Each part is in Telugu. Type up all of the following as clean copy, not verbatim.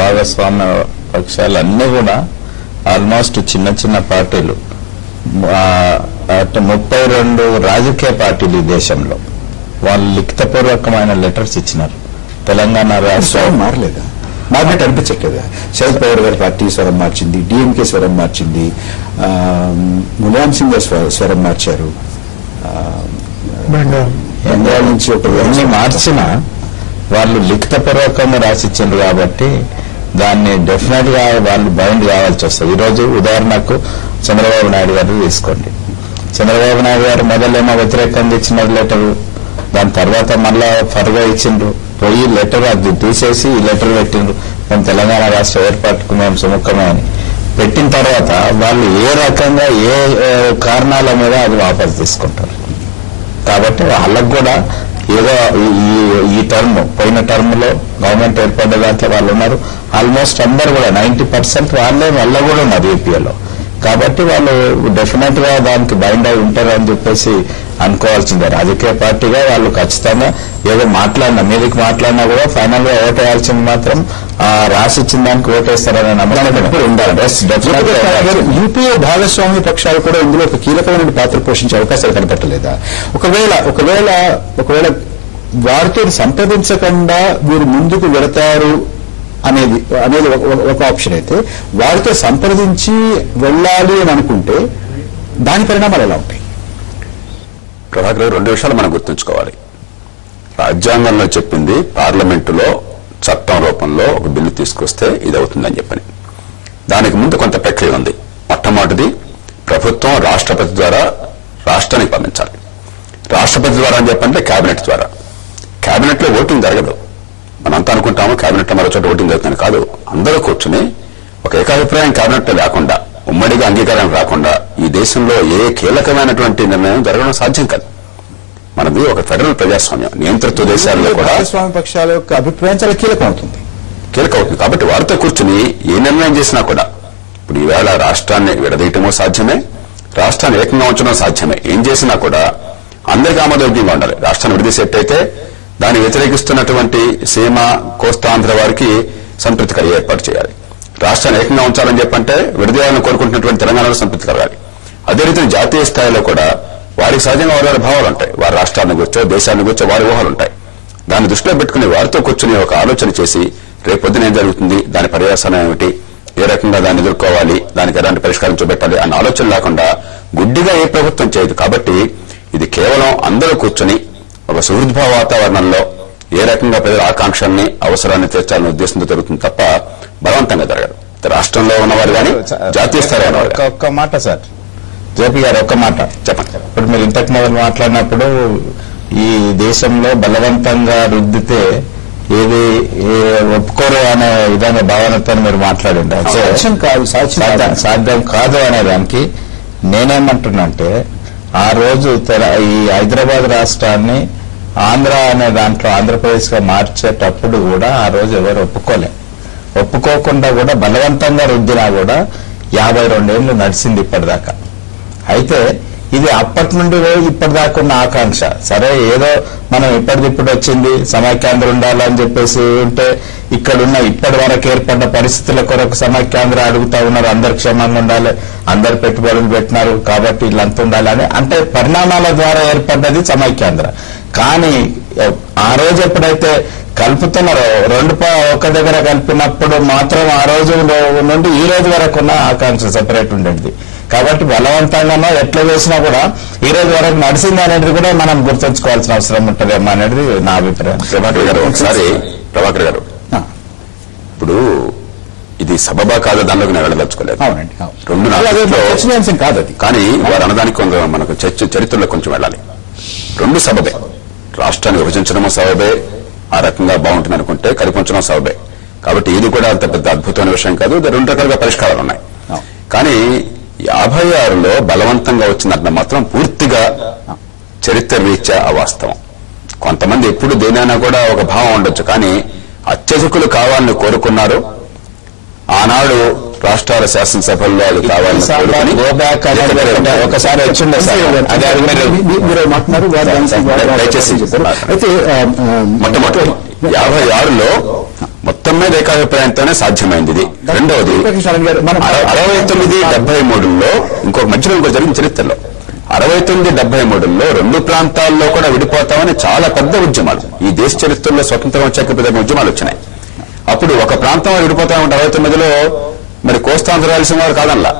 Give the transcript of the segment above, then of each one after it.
భాగస్వామ్య పక్షాలు అన్నీ కూడా ఆల్మోస్ట్ చిన్న చిన్న పార్టీలు 32 రాజకీయ పార్టీలు ఈ దేశంలో వాళ్ళు లిఖితపూర్వకమైన లెటర్స్ ఇచ్చినారు. తెలంగాణ రాష్ట్రం మారలేదా? మారినట్టు అనిపించట్లేదా? శరద్ పవార్ గారి పార్టీ స్వరం మార్చింది, డిఎంకే స్వరం మార్చింది, ములాయం సింగ్ స్వరం మార్చారు, బెంగాల్ నుంచి ఎన్ని మార్చినా వాళ్ళు లిఖితపూర్వకంగా రాసిచ్చిండ్రు కాబట్టి దాన్ని డెఫినెట్ గా వాళ్ళు బౌండ్ కావాల్సి వస్తుంది. ఈరోజు ఉదాహరణకు చంద్రబాబు నాయుడు గారు తీసుకోండి. చంద్రబాబు నాయుడు గారు మొదలేమో వ్యతిరేకంగా ఇచ్చిన లెటరు, దాని తర్వాత మళ్ళా ఫర్గా ఇచ్చిండ్రు, పోయి లెటర్ అది తీసేసి ఈ లెటర్ పెట్టిండ్రు, మేము తెలంగాణ రాష్ట్ర ఏర్పాటుకు మేము సుముఖమే అని పెట్టిన తర్వాత వాళ్ళు ఏ రకంగా ఏ కారణాల మీద అది వాపసు తీసుకుంటారు. కాబట్టి వాళ్ళకు కూడా ఏదో ఈ టర్మ్ పోయిన టర్మ్ లో గవర్నమెంట్ ఏర్పడ్డ దాంట్లో వాళ్ళు ఉన్నారు. ఆల్మోస్ట్ అందరు కూడా 90% వాళ్ళ కూడా ఉన్నారు ఏపీలో. కాబట్టి వాళ్ళు డెఫినెట్ గా దానికి బైండ్ అయి ఉంటారు అని చెప్పేసి అనుకోవాల్సిందే. రాజకీయ పార్టీగా వాళ్ళు ఖచ్చితంగా ఏదో మాట్లాడినా మీదికి మాట్లాడినా కూడా ఫైనల్ గా ఓటేయాల్సింది మాత్రం రాసిచ్చిన దానికి ఓటేస్తారనే నమ్మకం ఉండాలి. యూపీఏ భాగస్వామ్య పక్షాలు కూడా ఇందులో ఒక కీలకమైన పాత్ర పోషించే అవకాశాలు కనపట్టలేదా? ఒకవేళ వారితో సంప్రదించకుండా వీరు ముందుకు వెళతారు అనేది ఒక ఆప్షన్ అయితే, వారితో సంప్రదించి వెళ్ళాలి అని అనుకుంటే దాని పరిణామాలు ఎలా ఉంటాయి? ప్రభాకర్ గారు, 2 విషయాలు మనం గుర్తుంచుకోవాలి. రాజ్యాంగంలో చెప్పింది పార్లమెంటులో చట్టం రూపంలో ఒక బిల్లు తీసుకొస్తే ఇది అవుతుందని చెప్పని. దానికి ముందు కొంత ప్రక్రియ ఉంది. మొట్టమొదటిది ప్రభుత్వం రాష్ట్రపతి ద్వారా రాష్ట్రానికి పంపించాలి. రాష్ట్రపతి ద్వారా అని చెప్పంటే కేబినెట్ ద్వారా. కేబినెట్ లో ఓటింగ్ జరగదు. మనంతా అనుకుంటాము కేబినెట్ లో మరో చోట ఓటింగ్ జరుగుతుంది. కాదు, అందరూ కూర్చుని ఒక ఏకాభిప్రాయం కేబినెట్ లో లేకుండా, ఉమ్మడిగా అంగీకారం రాకుండా ఈ దేశంలో ఏ కీలకమైనటువంటి నిర్ణయం జరగడం సాధ్యం కాదు. మనది ఒక ఫెడరల్ ప్రజాస్వామ్యం. నియంత్రిత దేశాల్లో కూడా భాగస్వామ్య పక్షాల యొక్క అభిప్రాయం చాలా కీలకమవుతుంది. కాబట్టి వారితో కూర్చుని ఏ నిర్ణయం చేసినా కూడా, ఇప్పుడు ఈవేళ రాష్ట్రాన్ని విడదీయటమో సాధ్యమే, రాష్ట్రాన్ని ఏకంగా ఉంచడం సాధ్యమే. ఏం చేసినా కూడా అందరికీ ఆమోదయోగ్యంగా ఉండాలి. రాష్ట్రాన్ని విడదీసేట్టయితే దాన్ని వ్యతిరేకిస్తున్నటువంటి సీమ కోస్తాంధ్ర వారికి సంతృప్తికర ఏర్పాటు చేయాలి. రాష్ట్రాన్ని ఏకంగా ఉంచాలని చెప్పంటే విడదీయాలని కోరుకుంటున్నటువంటి తెలంగాణలో సంతృప్తి కలగాలి. అదే రీతిని జాతీయ స్థాయిలో కూడా వారికి సహజంగా వారి భావాలు ఉంటాయి. వారి రాష్ట్రాన్ని గురించో దేశాన్ని గురించో వారి ఊహలు ఉంటాయి. దాన్ని దృష్టిలో పెట్టుకుని వారితో కూర్చుని ఒక ఆలోచన చేసి రేపొద్దున ఏం జరుగుతుంది, దాని పర్యవసానం ఏమిటి, ఏ రకంగా దాన్ని ఎదుర్కోవాలి, దానికి ఎలాంటి పరిష్కారం చూపెట్టాలి అన్న ఆలోచన లేకుండా గుడ్డిగా ఏ ప్రభుత్వం చేయదు. కాబట్టి ఇది కేవలం అందరూ కూర్చుని ఒక సుహృద్భావ వాతావరణంలో ఏ రకంగా ప్రజల ఆకాంక్షల్ని అవసరాన్ని తీర్చాలనే ఉద్దేశంతో జరుగుతుంది తప్ప బలవంతంగా జరగదు. రాష్ట్రంలో ఉన్నవారు కానీ జాతీయ స్థాయిలో ఒక్క మాట సార్, జేపీ గారు ఒక్క మాట చెప్పండి. ఇప్పుడు మీరు ఇంతకు మొదలు మాట్లాడినప్పుడు ఈ దేశంలో బలవంతంగా రుద్దితే ఏది ఒప్పుకోరు అనే విధంగా భావనతో మీరు మాట్లాడిండ్రు. సాధ్యం కాదు అనే దానికి నేనేమంటున్నాంటే, ఆ రోజు ఈ హైదరాబాద్ రాష్ట్రాన్ని ఆంధ్ర అనే దాంట్లో ఆంధ్రప్రదేశ్ గా మార్చేటప్పుడు కూడా ఆ రోజు ఎవరు ఒప్పుకోకుండా కూడా బలవంతంగా రుద్దినా కూడా 52 ఏళ్లు నడిచింది ఇప్పటిదాకా. అయితే ఇది అప్పటి నుండి ఇప్పటిదాకా ఉన్న ఆకాంక్ష. సరే, ఏదో మనం ఇప్పటిదిప్పుడు వచ్చింది సమైక్యాంధ్ర ఉండాలని చెప్పేసి ఉంటే, ఇక్కడున్న ఇప్పటి వరకు ఏర్పడ్డ పరిస్థితుల కొరకు సమైక్యాంధ్ర అడుగుతా ఉన్నారు. అందరు క్షేమంగా ఉండాలి, అందరు పెట్టుబడులు పెట్టినారు కాబట్టి వీళ్ళంతా ఉండాలి అని, అంటే పరిణామాల ద్వారా ఏర్పడ్డది సమైక్యాంధ్ర. కానీ ఆ రోజు ఎప్పుడైతే కలుపుతున్నారో, ఒక దగ్గర కలిపినప్పుడు మాత్రం ఆ రోజు నుండి ఈ రోజు వరకు ఉన్న ఆకాంక్ష సెపరేట్ ఉండేది. కాబట్టి బలవంతంగానో ఎట్లా చేసినా కూడా ఈ రోజు వరకు నడిచింది అనేది కూడా మనం గుర్తుంచుకోవాల్సిన అవసరం ఉంటుందేమో అనేది నా అభిప్రాయం. ప్రభాకర్ గారు, ఇప్పుడు ఇది సబబా కాదు దానిలోకి నేను వెళ్ళదలుచుకోలేదు. 2 కాదు అది. కానీ వారు అనడానికి మనకు చరిత్రలో కొంచెం వెళ్ళాలి. 2 సబబే. రాష్ట్రాన్ని విభజించడమో సబబే, ఆ రకంగా బాగుంటుంది అనుకుంటే కలిపించడం సబబే. కాబట్టి ఇది కూడా అంత పెద్ద అద్భుతమైన విషయం కాదు. 2 రకాలుగా పరిష్కారాలు ఉన్నాయి. కానీ 56లో బలవంతంగా వచ్చినట్టు మాత్రం పూర్తిగా చరిత్ర రీత్యా అవాస్తవం. కొంతమంది ఎప్పుడు దేనైనా కూడా ఒక భావం ఉండొచ్చు, కానీ అత్యధికులు కావాలని కోరుకున్నారు. ఆనాడు రాష్ట్రాల శాసనసభల్లో అది కావాలని ఒకసారి వచ్చిండే దయచేసి అయితే మొట్టమొదటి 56లో మొత్తం మీద ఏకాభిప్రాయంతోనే సాధ్యమైంది ఇది. రెండవది 69-73లో ఇంకొక మధ్యలో ఇంకో జరిగిన చరిత్రలో 69-73లో 2 ప్రాంతాల్లో కూడా విడిపోతామని చాలా పెద్ద ఉద్యమాలు ఈ దేశ చరిత్రలో స్వతంత్రం వచ్చాక పెద్ద ఉద్యమాలు వచ్చినాయి. అప్పుడు ఒక ప్రాంతం విడిపోతామంటే 69లో మరి కోస్తాంధ్ర రాయలసీమ వారు కాదనలా,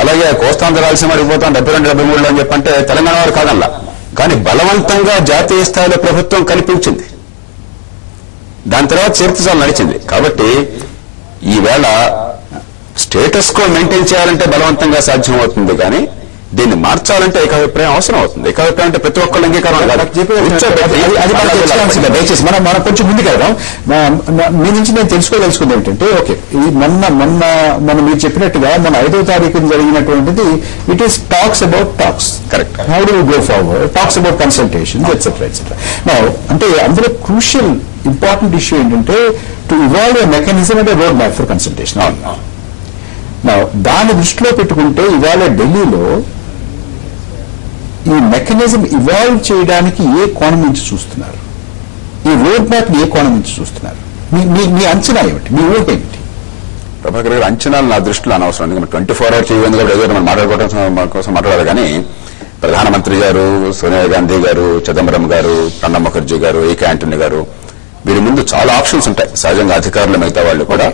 అలాగే కోస్తాంధ్ర రాయలసీమ విడిపోతాం 72-73లో అని చెప్పంటే తెలంగాణ వారు కాదనలా. కానీ బలవంతంగా జాతీయ స్థాయిలో ప్రభుత్వం కల్పించింది. దాని తర్వాత చరిత్ర నడిచింది. కాబట్టి ఈవేళ స్టేటస్ కో మెయింటైన్ చేయాలంటే బలవంతంగా సాధ్యం అవుతుంది, కానీ దీన్ని మార్చాలంటే ఏకాభిప్రాయం అవసరం అవుతుంది. ఏకాభిప్రాయం అంటే ప్రతి ఒక్కళ్ళు అంగీకారం దయచేసి మనం కొంచెం ముందుకు వెళ్దాం. మీ నుంచి నేను తెలుసుకోదలుచుకుంది ఏంటంటే, ఓకే మొన్న మీరు చెప్పినట్టుగా మన 5వ తారీఖున జరిగినటువంటిది it is talks about talks. Correct. How do go forward, talks about consultation etcetera etcetera. అంటే అందులో క్రూషియల్ ఇంపార్టెంట్ ఇష్యూ ఏంటంటే టు ఇవాల్వ్ ఎ మెకానిజం అంటే రోడ్ మ్యాప్ ఫర్ కన్సల్టేషన్. దాన్ని దృష్టిలో పెట్టుకుంటే ఇవాళ ఢిల్లీలో ఈ మెకానిజం ఇవాల్వ్ చేయడానికి ఏ కోణం నుంచి చూస్తున్నారు, ఈ రోడ్ మ్యాప్ ఏ కోణం నుంచి చూస్తున్నారు, మీ అంచనా ఏమిటి, మీ ఊహ ఏమిటి? ప్రభాకర్ గారు, అంచనాలు నా దృష్టిలో అనవసరం. 24 hours టీవీ మనం మాట్లాడుకోవడం కోసం మాట్లాడాలి, కానీ ప్రధానమంత్రి గారు, సోనియా గాంధీ గారు, చిదంబరం గారు, ప్రణబ్ ముఖర్జీ గారు, ఏకే ఆంటనీ గారు, వీరి ముందు చాలా ఆప్షన్స్ ఉంటాయి. సహజంగా అధికారులు మిగతా వాళ్ళు కూడా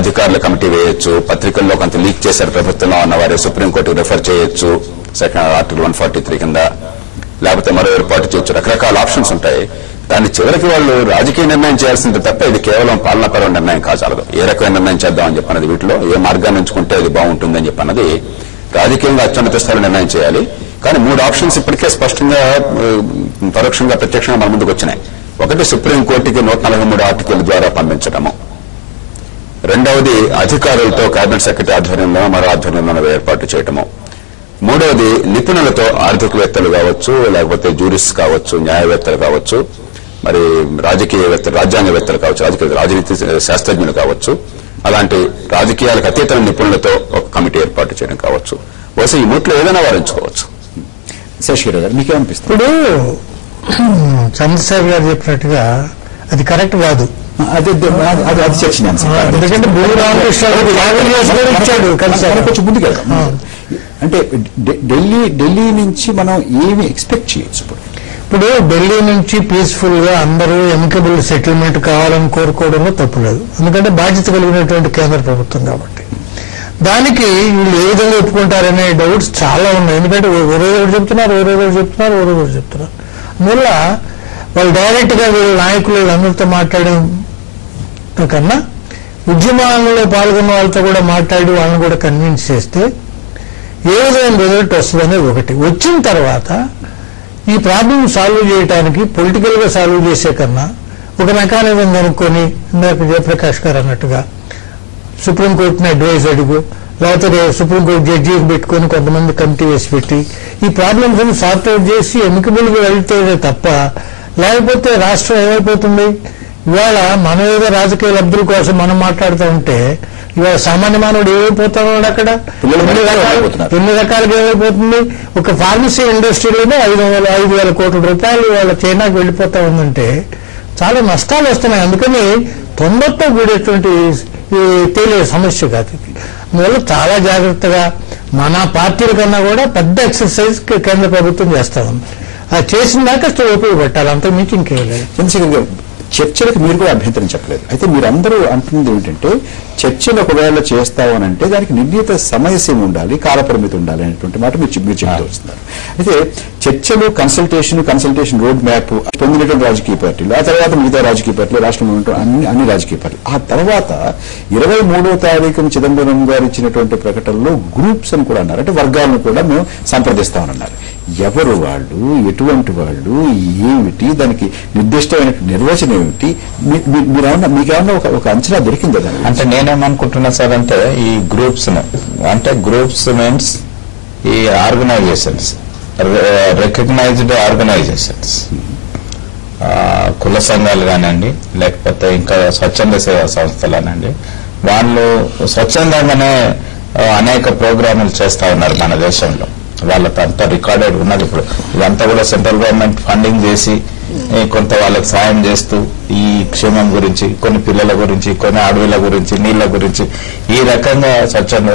అధికారుల కమిటీ వేయొచ్చు, పత్రికల్లో కొంత లీక్ చేశారు ప్రభుత్వంలో ఉన్న వారు సుప్రీంకోర్టుకు రిఫర్ చేయొచ్చు సెకండ్ ఆర్టికల్ 143 కింద, లేకపోతే మరో ఏర్పాటు చేయొచ్చు. రకరకాల ఆప్షన్స్ ఉంటాయి. దాన్ని చివరికి వాళ్ళు రాజకీయ నిర్ణయం చేయాల్సిందే తప్ప ఇది కేవలం పాలనాపరమైన నిర్ణయం కాచాలదు. ఏ రకమైన నిర్ణయం చేద్దామని చెప్పన్నది, వీటిలో ఏ మార్గాన్ని ఎంచుకుంటే అది బాగుంటుందని చెప్పన్నది రాజకీయంగా అత్యున్నత స్థాయిలో నిర్ణయం చేయాలి. కానీ 3 ఆప్షన్స్ ఇప్పటికే స్పష్టంగా పరోక్షంగా ప్రత్యక్షంగా మన ముందుకు వచ్చినాయి. ఒకటి, సుప్రీంకోర్టుకి 143 ఆర్టికల్ ద్వారా పంపించడము. రెండవది, అధికారులతో కేబినెట్ సెక్రటరీ ఆధ్వర్యంలో మరో ఆధ్వర్యంలో ఏర్పాటు చేయటము. మూడవది, నిపుణులతో ఆర్థికవేత్తలు కావచ్చు, లేకపోతే జ్యూరిస్ట్ కావచ్చు, న్యాయవేత్తలు కావచ్చు, మరి రాజకీయవేత్తలు, రాజ్యాంగవేత్తలు కావచ్చు, రాజనీతి శాస్త్రజ్ఞులు కావచ్చు, అలాంటి రాజకీయాలకు అతీతమైన నిపుణులతో ఒక కమిటీ ఏర్పాటు చేయడం కావచ్చు. బహుశా ఈ 3లో ఏదైనా వారించుకోవచ్చు. శశిగారు గారు మీకేమనిపిస్తుంది? ఇప్పుడు చంద్రశేఖర్ గారు చెప్పినట్టుగా అది కరెక్ట్ కాదు. అది చర్చ. ఎందుకంటే కొంచెం ముందుకు వెళ్దాం. అంటే ఢిల్లీ నుంచి మనం ఏమి ఎక్స్పెక్ట్ చేయొచ్చు? ఇప్పుడు ఢిల్లీ నుంచి పీస్ఫుల్ గా అందరూ ఎమికబుల్ సెటిల్మెంట్ కావాలని కోరుకోవడంలో తప్పు లేదు. ఎందుకంటే బాధ్యత కలిగినటువంటి కేంద్ర ప్రభుత్వం కాబట్టి. దానికి వీళ్ళు ఏ విధంగా ఒప్పుకుంటారనే డౌట్స్ చాలా ఉన్నాయి. ఎందుకంటే ఓరోజు చెప్తున్నారు. అందువల్ల వాళ్ళు డైరెక్ట్ గా వీళ్ళ నాయకులు అందరితో మాట్లాడడం కన్నా ఉద్యమాలలో పాల్గొన్న వాళ్ళతో కూడా మాట్లాడి వాళ్ళని కూడా కన్విన్స్ చేస్తే ఏ విధమైన రిజల్ట్ వస్తుందనేది ఒకటి. వచ్చిన తర్వాత ఈ ప్రాబ్లం సాల్వ్ చేయడానికి పొలిటికల్ గా సాల్వ్ చేసే కన్నా ఒక మెకానిజం కనుక్కొని ఇందాక జయప్రకాష్ గారు అన్నట్టుగా సుప్రీంకోర్టుని అడ్వైజ్ అడుగు, లేకపోతే సుప్రీంకోర్టు జడ్జీకి పెట్టుకొని కొంతమంది కమిటీ వేసి పెట్టి ఈ ప్రాబ్లమ్స్ ని సార్ట్అవుట్ చేసి ఎమికబుల్ గా వెళ్తేనే తప్ప, లేకపోతే రాష్ట్రం ఏమైపోతుంది? ఇవాళ మన ఏదో రాజకీయ లబ్ధుల కోసం మనం మాట్లాడుతూ ఉంటే ఇవాళ సామాన్య మానవుడు ఏమైపోతున్నాడు? అక్కడ ఎన్ని రకాలుగా ఏమైపోతుంది? ఒక ఫార్మసీ ఇండస్ట్రీలోనే 5,000 కోట్ల రూపాయలు వాళ్ళ చైనాకు వెళ్ళిపోతా ఉందంటే చాలా నష్టాలు వస్తున్నాయి. అందుకని తొందరతో కూడేటువంటి తేలే సమస్య కాదు. అందువల్ల చాలా జాగ్రత్తగా మన పార్టీల కన్నా కూడా పెద్ద ఎక్సర్సైజ్ కేంద్ర ప్రభుత్వం చేస్తా ఉంది. అది చేసిన దాకా ఉపయోగపెట్టాలి, అంతకు మించి ఇంకేం లేదు. చంద్రశేఖర్ గారు, చర్చలకు మీరు కూడా అభ్యంతరం చెప్పలేదు. అయితే మీరందరూ అంటున్నది ఏమిటంటే చర్చలు ఒకవేళ చేస్తామనంటే దానికి నిర్ణీత సమయసీమ ఉండాలి, కాలపరిమితి ఉండాలి అనేటువంటి మాట మీరు చెప్తూ వస్తున్నారు. అయితే చర్చలు, కన్సల్టేషన్ రోడ్ మ్యాప్ పొందినటువంటి రాజకీయ పార్టీలు, ఆ తర్వాత మిగతా రాజకీయ పార్టీలు, రాష్ట్రంలో అన్ని రాజకీయ పార్టీలు, ఆ తర్వాత 23వ తారీఖున చిదంబరం గారు ఇచ్చినటువంటి ప్రకటనలో గ్రూప్స్ అని కూడా అన్నారు. అంటే వర్గాలను కూడా మేము సంప్రదిస్తామన్నారు. ఎవరు వాళ్ళు, ఎటువంటి వాళ్ళు, ఏమిటి, దానికి నిర్దిష్టమైన నిర్వచనం ఏమిటి, మీకేమన్నా ఒక అంచనా దొరికిందా దాన్ని? అంటే నేనేమనుకుంటున్నా సార్ అంటే ఈ గ్రూప్స్ అంటే గ్రూప్స్ మీన్స్ ఈ ఆర్గనైజేషన్స్, రికగ్నైజ్డ్ ఆర్గనైజేషన్స్, కుల సంఘాలు కానివ్వండి, లేకపోతే ఇంకా స్వచ్ఛంద సేవా సంస్థలనండి, వాళ్ళు స్వచ్ఛందంగానే అనేక ప్రోగ్రాములు చేస్తా ఉన్నారు మన దేశంలో. వాళ్ళతో అంతా రికార్డెడ్ ఉన్నది. ఇప్పుడు ఇదంతా కూడా సెంట్రల్ గవర్నమెంట్ ఫండింగ్ చేసి కొంత వాళ్ళకి సాయం చేస్తూ ఈ క్షేమం గురించి, కొన్ని పిల్లల గురించి, కొన్ని అడవుల గురించి, నీళ్ల గురించి, ఈ రకంగా స్వచ్ఛంద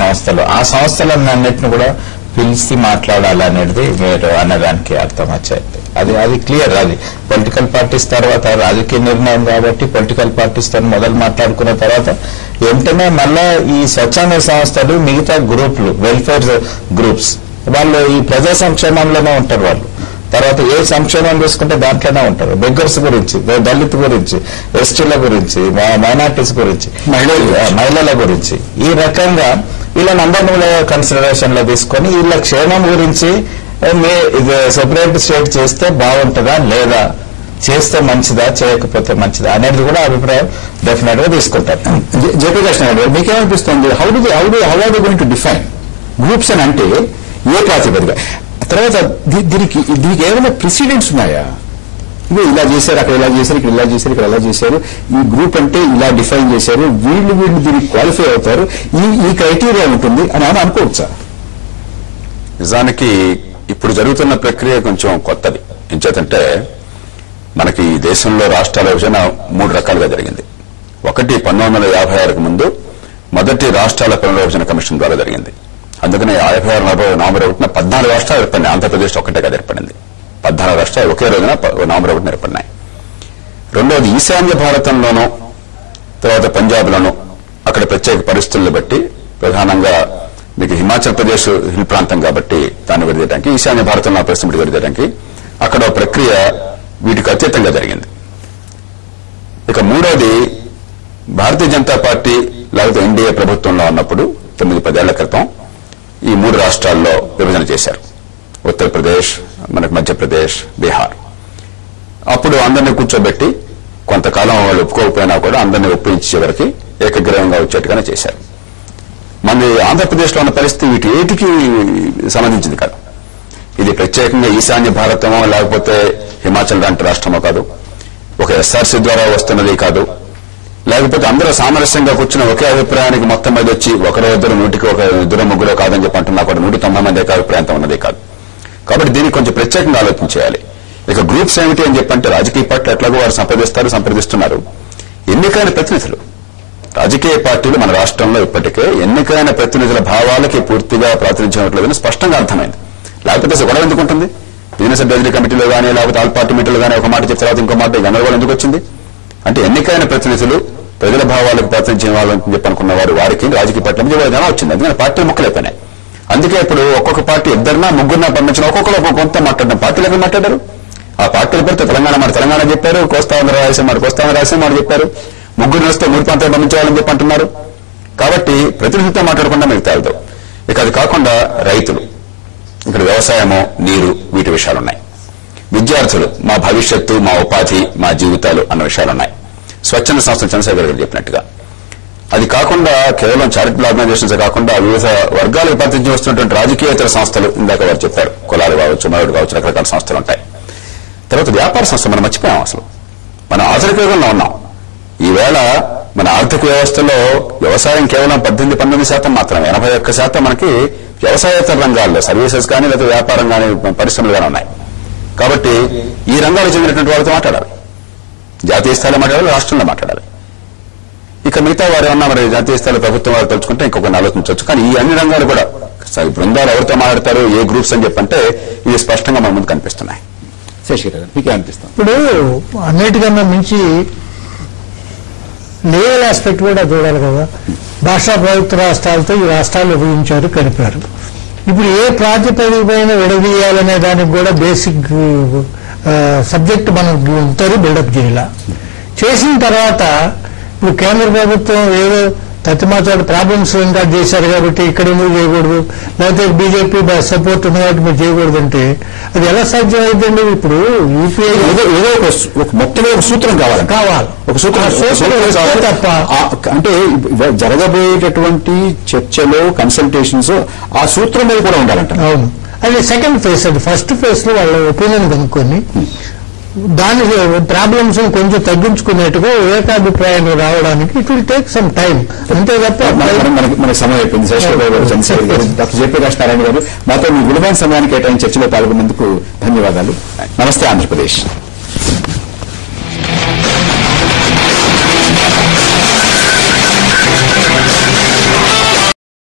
సంస్థలు, ఆ సంస్థలను అన్నిటిని కూడా పిలిచి మాట్లాడాలనేది మీరు అన్నదానికి అర్థం వచ్చాయి. అది క్లియర్. అది పొలిటికల్ పార్టీస్ తర్వాత రాజకీయ నిర్ణయం కాబట్టి పొలిటికల్ పార్టీస్ తో మొదలు మాట్లాడుకున్న తర్వాత వెంటనే మళ్ళా ఈ స్వచ్ఛంద సంస్థలు, మిగతా గ్రూపులు, వెల్ఫేర్ గ్రూప్స్, వాళ్ళు ఈ ప్రజా సంక్షేమంలోనే ఉంటారు. వాళ్ళు తర్వాత ఏ సంక్షేమం తీసుకుంటే దాంట్లోనే ఉంటారు. బెగ్గర్స్ గురించి, దళిత్ గురించి, ఎస్టీల గురించి, మైనార్టీస్ గురించి, మహిళల గురించి, ఈ రకంగా వీళ్ళని అందరినీ కన్సిడరేషన్ లో తీసుకొని వీళ్ళ క్షేమం గురించి సెపరేట్ స్టేట్ చేస్తే బాగుంటుందా లేదా, చేస్తే మంచిదా చేయకపోతే మంచిదా అనేది కూడా అభిప్రాయం డెఫినెట్ గా తీసుకుంటారు. జేపీ కృష్ణ గారు, మీకేమనిపిస్తుంది? How are they going to define groups అని అంటే ఏ ప్రాతిపదిక? తర్వాత దీనికి ఏమైనా ప్రెసిడెంట్స్ ఉన్నాయా? ఇవి ఇలా చేశారు, అక్కడ ఇలా చేశారు, ఇక్కడ ఇలా చేశారు, ఇక్కడ ఇలా చేశారు, ఈ గ్రూప్ అంటే ఇలా డిఫైన్ చేశారు, వీళ్ళు దీనికి క్వాలిఫై అవుతారు, ఈ క్రైటీరియా ఉంటుంది అని అనుకోవచ్చా? నిజానికి ఇప్పుడు జరుగుతున్న ప్రక్రియ కొంచెం కొత్తది. ఎంచేతంటే మనకి దేశంలో రాష్ట్రాల విభజన 3 రకాలుగా జరిగింది. ఒకటి 1956కు ముందు మొదటి రాష్ట్రాల పునర్విభజన కమిషన్ ద్వారా జరిగింది. అందుకని 56 నవంబర్ 1న 14 రాష్ట్రాలు ఏర్పడినాయి. ఆంధ్రప్రదేశ్ ఒక్కటే కదా ఏర్పడింది. 14 రాష్ట్రాలు ఒకే రోజున నవంబర్ 1న ఏర్పడినాయి. రెండవది ఈశాన్య భారతంలోనూ తర్వాత పంజాబ్లోనూ అక్కడ ప్రత్యేక పరిస్థితులను బట్టి, ప్రధానంగా మీకు హిమాచల్ ప్రదేశ్ హిల్ ప్రాంతం కాబట్టి దాన్ని విడదీయడానికి, ఈశాన్య భారతంలో పరిస్థితి విడదీయడానికి అక్కడ ప్రక్రియ వీటికి అతీతంగా జరిగింది. ఇక మూడోది భారతీయ జనతా పార్టీ లేకపోతే ఎన్డీఏ ప్రభుత్వంలో ఉన్నప్పుడు 9-10 ఏళ్ల క్రితం ఈ 3 రాష్ట్రాల్లో విభజన చేశారు. ఉత్తరప్రదేశ్, మనకు మధ్యప్రదేశ్, బీహార్. అప్పుడు అందరినీ కూర్చోబెట్టి కొంతకాలం వాళ్ళు ఒప్పుకోకపోయినా కూడా అందరినీ ఒప్పించే వరకు ఏకగ్రీవంగా వచ్చేట్టుగానే చేశారు. మన ఆంధ్రప్రదేశ్ లో ఉన్న పరిస్థితి వీటికి సంబంధించింది కాదు. ఇది ప్రత్యేకంగా ఈశాన్య భారతమో లేకపోతే హిమాచల్ లాంటి రాష్ట్రమో కాదు, ఒక ఎస్ఆర్సీ ద్వారా వస్తున్నది కాదు, లేకపోతే అందరూ సామరస్యంగా కూర్చున్న ఒకే అభిప్రాయానికి మొత్తం మీద వచ్చి ఒకరో ఇద్దరు, నూటికి ఒక ఇద్దరు ముగ్గురో కాదని చెప్పి అంటున్నా కూడా 190 మంది ఏకాభిప్రాయంతో ఉన్నది కాదు. కాబట్టి దీనికి కొంచెం ప్రత్యేకంగా ఆలోచన చేయాలి. ఇక గ్రూప్స్ ఏమిటి అని చెప్పంటే రాజకీయ పార్టీలు ఎట్లాగో వారు సంప్రదిస్తున్నారు. ఎన్నికైన ప్రతినిధులు, రాజకీయ పార్టీలు మన రాష్ట్రంలో ఇప్పటికే ఎన్నికైన ప్రతినిధుల భావాలకి పూర్తిగా ప్రాతినిధ్యం ఇవ్వట్లేదని స్పష్టంగా అర్థమైంది. లేకపోతే గొడవ ఎందుకు ఉంటుంది? బిజినెస్ అడ్వైజరీ కమిటీలో కానీ లేకపోతే ఆల్ పార్టీ మీటింగ్లో కానీ ఒక మాట చెప్తే తర్వాత ఇంకో మాట గందరగోళం ఎందుకు వచ్చింది అంటే ఎన్నికైన ప్రతినిధులు ప్రజల భావాలకు ప్రాతినిధ్యం ఇవ్వాలని చెప్పి అనుకున్న వారికి రాజకీయ పార్టీ మీద జనం వచ్చింది. అందుకని పార్టీలు ముక్కలైపోయినాయి. అందుకే ఇప్పుడు ఒక్కొక్క పార్టీ ఇద్దరినా ముగ్గురునా పంపించిన ఒక్కొక్కరు కొంత మాట్లాడిన పార్టీలు ఎక్కడ మాట్లాడారు? ఆ పార్టీల పేరుతో తెలంగాణ చెప్పారు, కోస్తాంధ్ర రాయలసీమ చెప్పారు, ముగ్గురు వస్తే 3 ప్రాంతాలు పంపించాలని చెప్పి అంటున్నారు. కాబట్టి ప్రతినిధితో మాట్లాడకుండా మీకు తేలదు. ఇక అది కాకుండా రైతులు, ఇక్కడ వ్యవసాయము, నీరు, వీటి విషయాలున్నాయి. విద్యార్థులు, మా భవిష్యత్తు, మా ఉపాధి, మా జీవితాలు అన్న విషయాలున్నాయి. స్వచ్ఛంద సంస్థలు చంద్రశేఖర్ గారు చెప్పినట్టుగా అది కాకుండా కేవలం చారిటబుల్ ఆర్గనైజేషన్స్ కాకుండా వివిధ వర్గాలకు ప్రాతినిధ్యం వస్తున్నటువంటి రాజకీయేతర సంస్థలు, ఇందాక వారు చెప్పారు, కులాలు కావచ్చు, మరొకటి కావచ్చు, రకరకాల సంస్థలు ఉంటాయి. తర్వాత వ్యాపార సంస్థలు మనం మర్చిపోయాం. అసలు మనం ఆధునిక యుగంలో ఉన్నాం. ఈవేళ మన ఆర్థిక వ్యవస్థలో వ్యవసాయం కేవలం 18-19% మాత్రమే, 81% మనకి వ్యవసాయేతర రంగాల్లో సర్వీసెస్ కానీ లేదా వ్యాపారం కానీ పరిశ్రమలు కానీ ఉన్నాయి. కాబట్టి ఈ రంగాలకు చెందినటువంటి వాళ్ళతో మాట్లాడాలి, జాతీయ స్థాయిలో మాట్లాడాలి, రాష్ట్రంలో మాట్లాడాలి. ఇక మిగతా వారు ఏమన్నా మరి జాతీయ స్థాయిలో ప్రభుత్వం వారు తలుచుకుంటే ఇంకొకరిని ఆలోచించవచ్చు. కానీ ఈ అన్ని రంగాలు కూడా బృందాలు ఎవరితో మాట్లాడతారు, ఏ గ్రూప్స్ అని చెప్పంటే ఇవి స్పష్టంగా మన ముందు కనిపిస్తున్నాయి. శశికర్ మీకే అనిపిస్తాం? ఇప్పుడు అన్నిటికన్నా మించి లీగల్ ఆస్పెక్ట్ కూడా చూడాలి కదా. భాషా ప్రభుత్వ రాష్ట్రాలతో ఈ రాష్ట్రాలు విభజించారు, కలిపారు. ఇప్పుడు ఏ ప్రాతిపదికపైన విడదీయాలనే దానికి కూడా బేసిక్ సబ్జెక్ట్ మనం బిల్డప్ చేయాల. చేసిన తర్వాత ఇప్పుడు కేంద్ర ప్రభుత్వం ఏదో తత్తిమాచాడు ప్రాబ్లమ్స్ ఇంకా చేశారు కాబట్టి ఇక్కడ ఎందుకు చేయకూడదు, లేకపోతే బీజేపీ సపోర్ట్ ఉంది కాబట్టి మీరు చేయకూడదు అంటే అది ఎలా సాధ్యం అవుతుందండి? ఇప్పుడు యూపీఐ ఏదో మొత్తం ఒక సూత్రం కావాలి, ఒక సూత్రం తప్ప అంటే జరగబోయేటటువంటి చర్చలో కన్సల్టేషన్స్ ఆ సూత్రం మీద కూడా ఉండాలంట. అవును, అది సెకండ్ ఫేజ్. అది ఫస్ట్ ఫేజ్ లో వాళ్ళ ఒపీనియన్ కనుక్కొని దాని ప్రాబ్లమ్స్ కొంచెం తగ్గించుకునేట్టుగా ఏకాభిప్రాయాలు రావడానికి it will take some time, అంతే తప్ప మనకి సమయం అయిపోయింది. చంద్రశేఖర్ గారు, డాక్టర్ జేపీ నారాయణ గారు, మాతో మీ విలువైన సమయాన్ని కేటాయించి చర్చలో పాల్గొన్నందుకు ధన్యవాదాలు. నమస్తే ఆంధ్రప్రదేశ్.